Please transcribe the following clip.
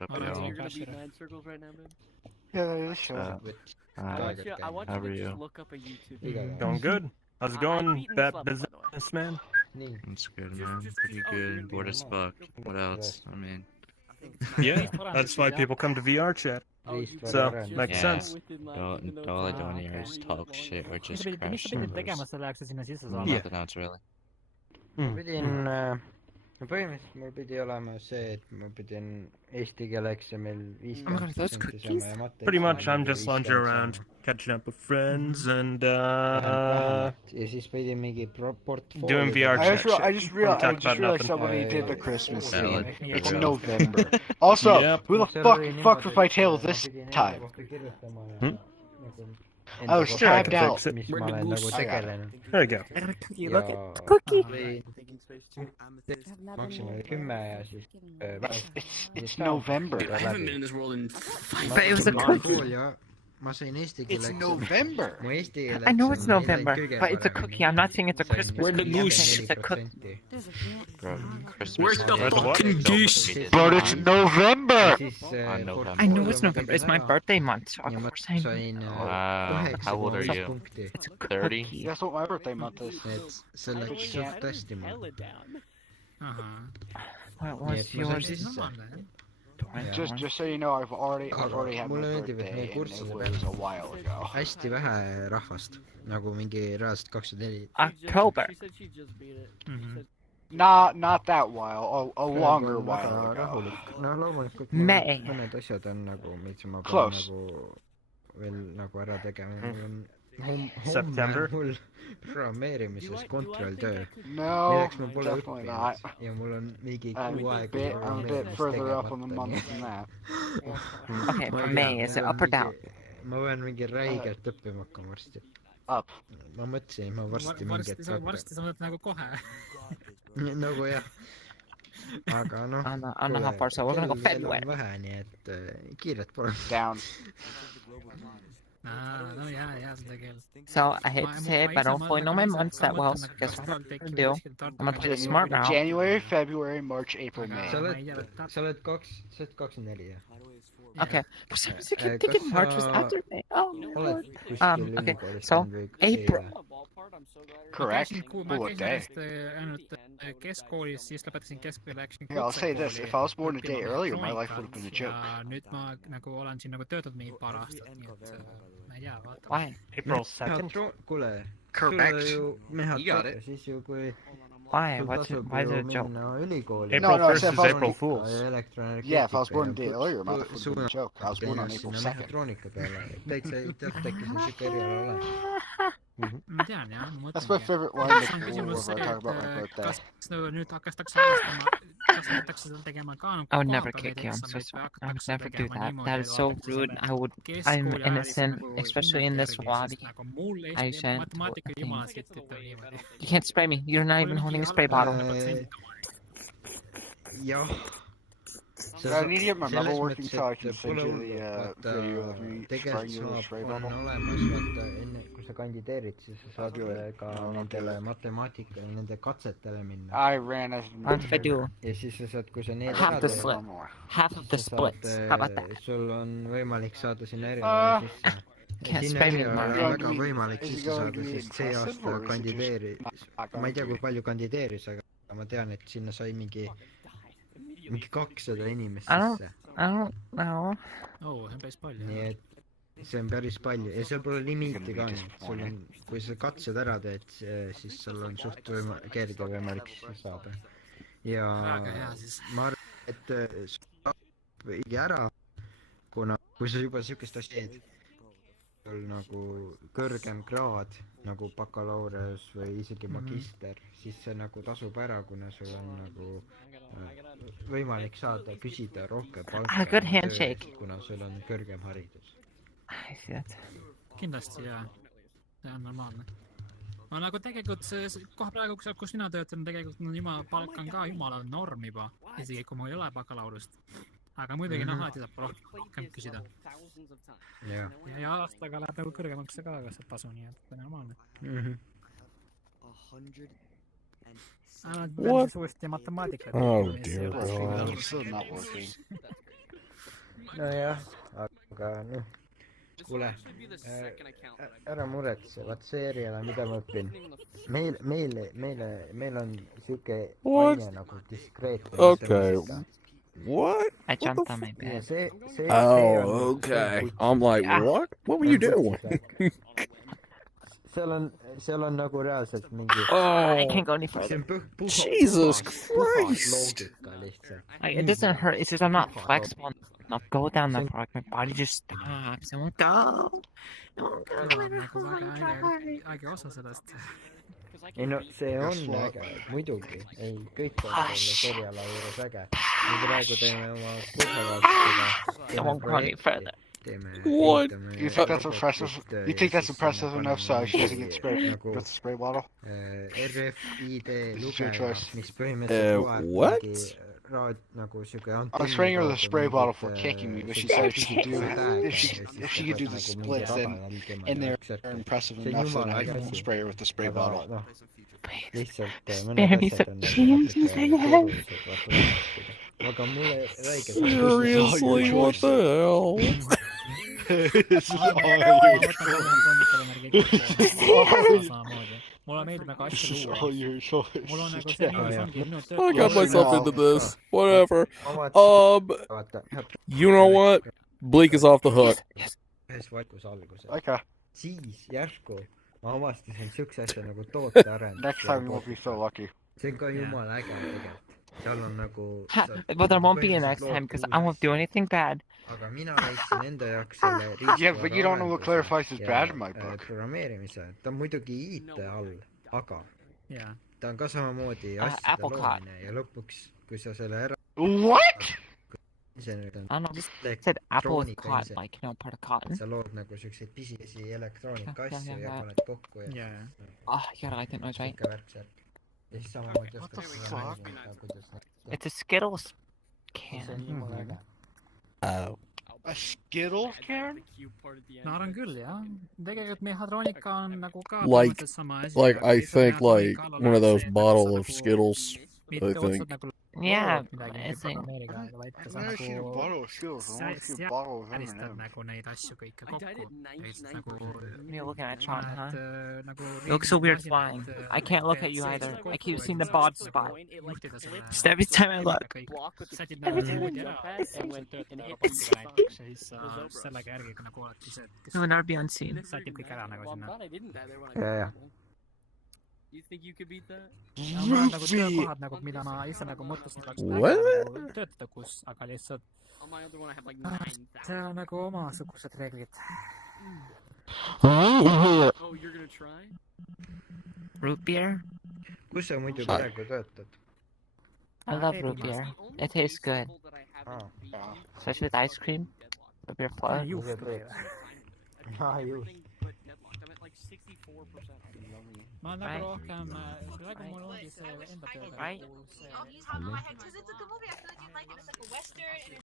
Up, You're yo. gonna beat 9 circles right now, babe? Yeah, sure. I want you How to are you? just look up a YouTube video. Going good. How's it I've going, beaten that this level, by the way. businessman? It's good, Just- man. just- Pretty oh, you're good. Bored as fuck. What else? I mean, Yeah, that's why people come to VR chat. Oh, you So, just makes Yeah. sense. within, like, all, even though it's all I not do on like here is 30 talk minutes shit long. or just mis crash sa pidid tegema servers. selleks, et sinna sisse saada? Yeah. Nothing else really. Mm. pidin põhimõtteliselt mul pidi olema see, et ma pidin eesti keele eksamil Oh my God, those 50% cookies? sama ja matte Pretty much, eksamil I'm just 50% lounging around, catching up with friends, and ja siis pidin mingi portfoolio Doing VR tegema. chat. I just realized about nothing. somebody did the Christmas Valid. theme. It's Valid. November. Also, Yep. who the fuck with my tail this time? I was Sure, I tabbed can out. fix it. mis ma olen nagu tegelenud. There you go. Look ja at cookie. Thinking space too. maksimum oli 10 ja siis It's November. I haven't been in this world in 5 But it was a cookie. ma sain eesti keele It's November. mu eesti keele I know it's November, but it's a cookie. I'm not saying it's a Christmas Where the cookie. I'm goose? saying it's a cookie. Bro, Christmas. Where's the Where's the what? fucking goose? But it's November. November. I know it's November. It's my birthday month, so of ja ma course I know. sain Wow. How old are you? punkti. It's a 30? cookie. That's what my birthday month is. et see läks suht hästi mul. Hella down. What nii was et ma sain yours? sisse. Just so you know, I've already had my Mulle meeldib, et birthday, meie and kursusel it was a while ago. hästi vähe rahvast, nagu mingi reaalselt 24. October. She said she just beat it. Mhm. Not that while, a longer while ago. no loomulikult May. mõned asjad on nagu, mis ma pean Close. nagu veel nagu ära tegema. mul on September. mul programmeerimises kontrolltöö, No, milleks ma pole definitely not. õppinud ja mul on mingi I'm kuu a aega bit further up on the month than that. Okay, for May, is it up or down? ma pean mingi räigelt õppima hakkama varsti. Up. ma mõtlesin, ma varsti mingi hetk varsti sa mõtled nagu kohe. nagu jah. aga noh, Anna how far, so we're gonna go February. vähe, nii et kiiret pole. Down. No jaa, seda küll. So I hate to say it, but I don't fully know my months that well, so guess what I'm gonna do? I'm gonna play it smart now. January, February, March, April, May. sa oled 24 jah? Okay, for some reason I kept thinking March was after May. Oh my oled lord. kuskil okay, ülikoolis so käinud või April. Correct. ma Bullet käisin day. järjest ainult keskkoolis, siis lõpetasin keskkooli, läksin Yeah, I'll say this, if I was born a day earlier, my life would have been a joke. ja nüüd ma nagu olen siin nagu töötanud mingi paar aastat, nii et ma ei tea, vaatame. Why? April 2nd? kuule, Correct. sulle ju mehed You got it. siis ju kui Why? sul tasub Why is ju it a joke? minna ülikooli April No, 1st so if is I was April born- Fools. Yeah, if I was born a day earlier, my life would have been a joke. I was born on April 2nd. mehhatroonika peale, täitsa tead, tekkis mul siuke eriala olemas. ma tean jah, ma That's my mõtlengi. favorite line Kas on of küsimus whenever I see, talk about my et birthday. kas nagu nüüd hakatakse arvestama, kas hakatakse seda tegema ka nagu I would never kohapeal kick you. I'm neid so eksameid sorry. või I would hakatakse never do tegema that. niimoodi, That is et so vaadatakse rude. selle I would. I'm keskkooli innocent, ajal especially in this järgi, body. sest nagu mul I Eesti shan't matemaatika do a jumala thing. sitt ütleb niimoodi. You can't spray me. You're not even holding a spray bottle. jah. I need to get my mother selles working mõttes, so I et can pole send you hullu, the video of me spraying tegelikult you with a spray saab, on bottle. olemas, vaata, enne kui sa kandideerid, siis sa saad ka nendele matemaatikale, nende katsetele minna. I ran as What if I do ja siis sa saad, kui sa need half the teed, split? Half of the sa splits. How about that? sul on võimalik saada sinna erialale sisse. Can't sinna spray me erialale tomorrow. on väga võimalik Is it sisse going saada, to be sest see impressive aasta or is it kandideeris, just- ma ei tea, kui palju kandideeris, aga ma tean, et sinna sai mingi 200 inimest I don't- sisse. I don't know. oo, see on päris palju. nii et see on päris palju ja seal pole limiiti ka, nii et sul on, kui sa katsed ära teed, siis sul on suht kerge võimalik sisse saada. ja väga hea siis. ma arvan, et saab veidi ära, kuna kui sa juba siukest asja teed, sul nagu kõrgem kraad nagu bakalaureus või isegi magister, siis see nagu tasub ära, kuna sul on nagu võimalik saada, küsida rohkem palka, Good handshake. kuna sul on kõrgem haridus. I see that. kindlasti jaa, see on normaalne. ma nagu tegelikult kohe praegu, kus mina töötan, tegelikult on jumala, palk on ka jumala norm juba, isegi kui mul ei ole bakalaureust. aga muidugi noh, alati saab rohkem küsida. jah. ja aastaga läheb nagu kõrgemaks ka kasvab tasu, nii et see on normaalne. What? uuesti matemaatikat. Oh dear It's still not working. nojah, aga noh, kuule, ära muretse, vaat see eriala, mida ma õpin. meil on siuke aine nagu diskreetne. Okay. What? I jumped on my ja bed. see Oh, okay. I'm like, what? What were you doing? seal on nagu reaalselt mingi I Oh, can't go any see further. on Jesus puhas Christ. loogika lihtsalt. Like, it doesn't hurt. It's just I'm not flexible enough. Go down that far. My body just stops. I won't go. Don't go. nagu väga äge osa sellest . ei no see on äge , muidugi , ei kõik on selle seriala juures äge . me praegu teeme oma I won't go any further. What? You think that's impressive? You think that's impressive enough so she doesn't get sprayed Nagu- with the spray bottle? RFID This is your lugeja , choice. mis põhimõtteliselt loeb what? mingi nagu siuke I'm spraying her with a spray bottle for kicking me, but she said if she could do if she could do the splits, then and they're impressive See on enough that jumala I äge. can spray her with the spray bottle. noh , lihtsalt Spare me some change, aga mulle räigelt Seriously, what the hell? This is all mulle meeldib nagu asju This is luua all . your choice. mul on nagu see niiviisi ongi nüüd I got myself into this. Whatever. vaata , You know what? Bleak is off the hook. ühes vaikus alguses , Okay, siis järsku ma avastasin siukse asja nagu tootearendus . next time you won't be so lucky. see on ka jumala äge tegelikult , seal on nagu . Well, there won't be a next time because I won't do anything bad. aga mina leidsin enda jaoks selle Yeah, but you don't know what clarifies as bad in my book. programmeerimise , ta on muidugi IT all , aga jaa . ta on ka samamoodi asjade Apple Card. loomine ja lõpuks , kui sa selle ära What? ise nüüd on I don't know. Just said apple with elektroonika cotton, ise , like part of cotton. sa lood nagu siukseid pisikesi elektroonika Jah, asju jah, ja jah. paned kokku ja jaa , jaa . Oh, you gotta like that noise, right? siuke värk seal . ja siis samamoodi What the oskad seda fuck? mängida , kuidas nad . It's a Skittles see on can. jumala äge . Oh. A Skittle can? ma arvan küll jah , tegelikult mehhatroonika on nagu ka Like- põhimõtteliselt sama asi . Like, I think, like, one of those bottle of Skittles. I think. Yeah, midagi I think. programmeeriga , vaid I've sa never seen a nagu bottle of Skittles. I want to see a bottle of välistad M&M's. nagu neid asju kõike kokku . nagu You're looking at Tron, huh? paned nagu You look so weird flying. I can't look at you either. I keep seeing the bod spot. Just every time I look. sätid Every nagu time I niimoodi ära and went ja and hit näiteks ja siis sa sellega järgi nagu alati see , et You will never be unseen. kes sätib kõik ära nagu Well, I'm sinna . glad I didn't die there when I Yeah, got yeah. there. You think you could beat that? mul on nagu töökohad nagu , mida ma ise nagu mõtlesin , et oleks What? äge nagu töötada , kus , aga lihtsalt On my other one, I have like seal 9,000. on nagu omasugused reeglid . Oh, you're gonna try? Root beer? kus sa muidu praegu töötad ? I love root beer. It tastes good. Oh. Especially with ice cream. Root beer float. juht tuli . aa just . I'm at like 64%. ma olen nagu rohkem , praegu mul ongi see enda tööga Right. nagu see Oh, he's hopping on my head because it's like a movie. I feel like you like it. It's like a western and